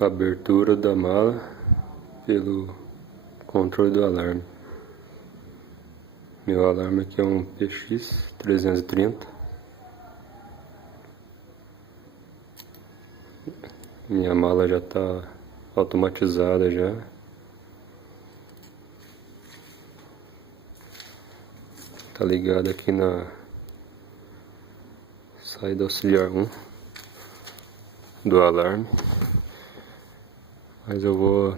Abertura da mala pelo controle do alarme. Meu alarme aqui é um PX330. Minha mala já está automatizada já. Tá ligado aqui na saída auxiliar 1 do alarme. Mas eu vou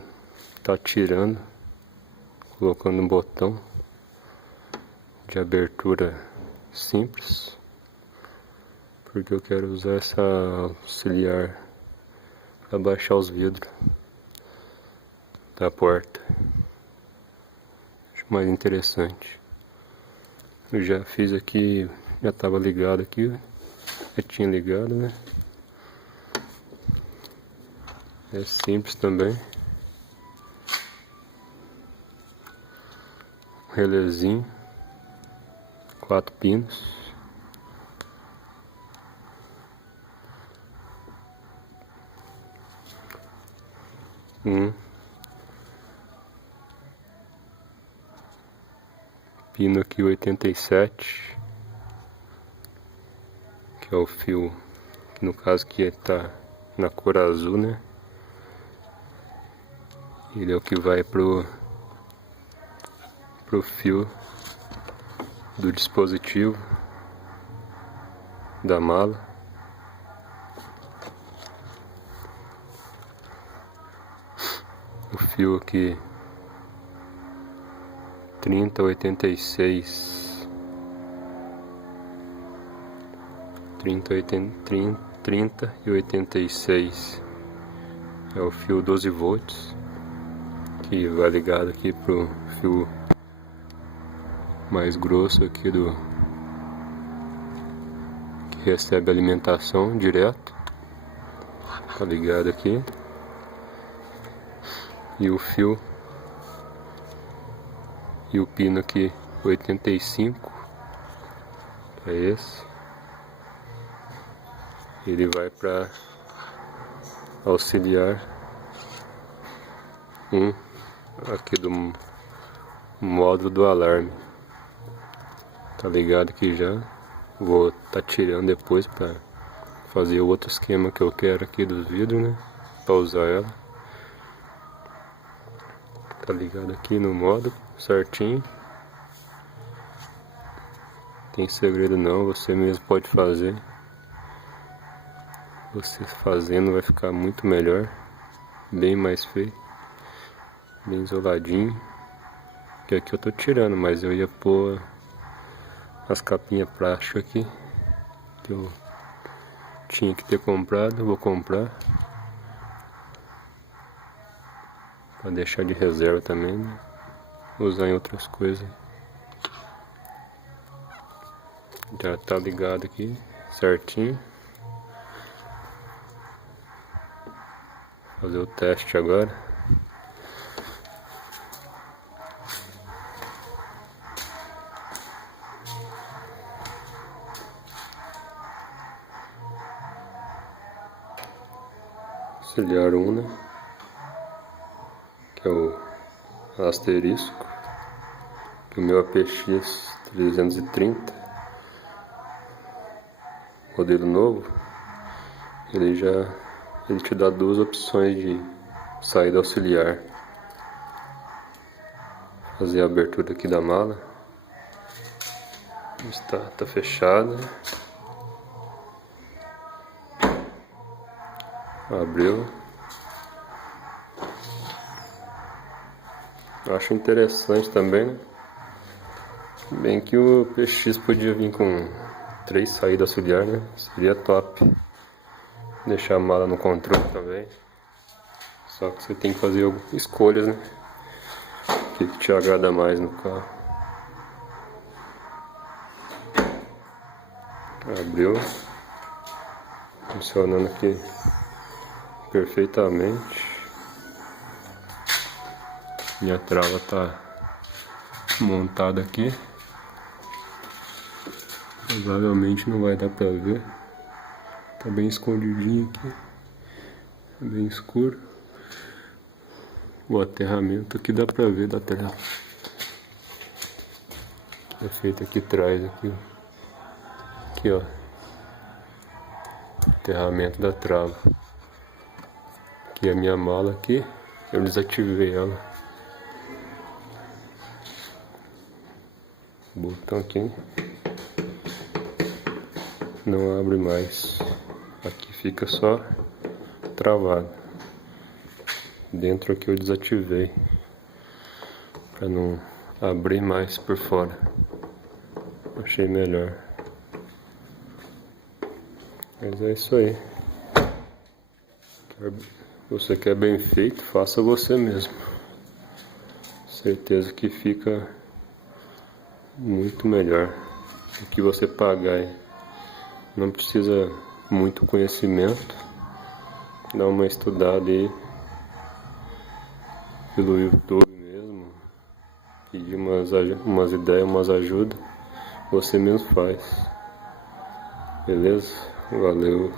estar tirando, colocando um botão de abertura simples, porque eu quero usar essa auxiliar para baixar os vidros da porta. Acho mais interessante. Eu já fiz aqui, já estava ligado aqui, já tinha ligado, né? É simples também. Relézinho, 4 pinos. Pino aqui 87, que é o fio, que no caso aqui está na cor azul, né? Ele é o que vai pro fio do dispositivo da mala. O fio aqui 3086 30 e 86 é o fio 12 volts, que vai ligado aqui pro fio mais grosso aqui que recebe alimentação direto, tá ligado aqui. E o fio e o pino aqui 85 é esse. Ele vai para auxiliar aqui do módulo do alarme. Tá ligado aqui já. Vou tá tirando depois para fazer o outro esquema que eu quero aqui dos vidros, né? Para usar ela. Tá ligado aqui no módulo certinho. Tem segredo não, você mesmo pode fazer. Você fazendo vai ficar muito melhor, bem mais feio, bem isoladinho. Que aqui eu tô tirando, mas eu ia pôr as capinhas plásticas aqui que eu tinha que ter comprado, vou comprar para deixar de reserva também, né? Usar em outras coisas. Já tá ligado aqui certinho. Fazer o teste agora. Auxiliar 1, né? Que é o asterisco. Que o meu APX 330, modelo novo, ele te dá duas opções de saída auxiliar. Fazer a abertura aqui da mala. Tá fechada. Abriu. Acho interessante também, né? Bem que o PX podia vir com 3 saídas auxiliar, né? Seria top. Deixar a mala no controle também. Só que você tem que fazer escolhas, né? O que te agrada mais no carro. Abriu. Funcionando aqui perfeitamente. Minha trava tá montada aqui. Provavelmente não vai dar pra ver. Tá bem escondidinho aqui. bem escuro. O aterramento aqui dá pra ver da tela. É feito aqui atrás, aqui, ó. Aqui, ó. Aterramento da trava. Aqui é a minha mala aqui. Eu desativei ela. O botão aqui não abre mais. Aqui fica só travado. Dentro aqui eu desativei para não abrir mais por fora. Achei melhor. Mas é isso aí. Você quer bem feito, faça você mesmo. Certeza que fica muito melhor do que você pagar aí. Não precisa muito conhecimento. Dá uma estudada aí pelo YouTube mesmo, pedir umas ideias, umas ajudas, você mesmo faz. Beleza? Valeu.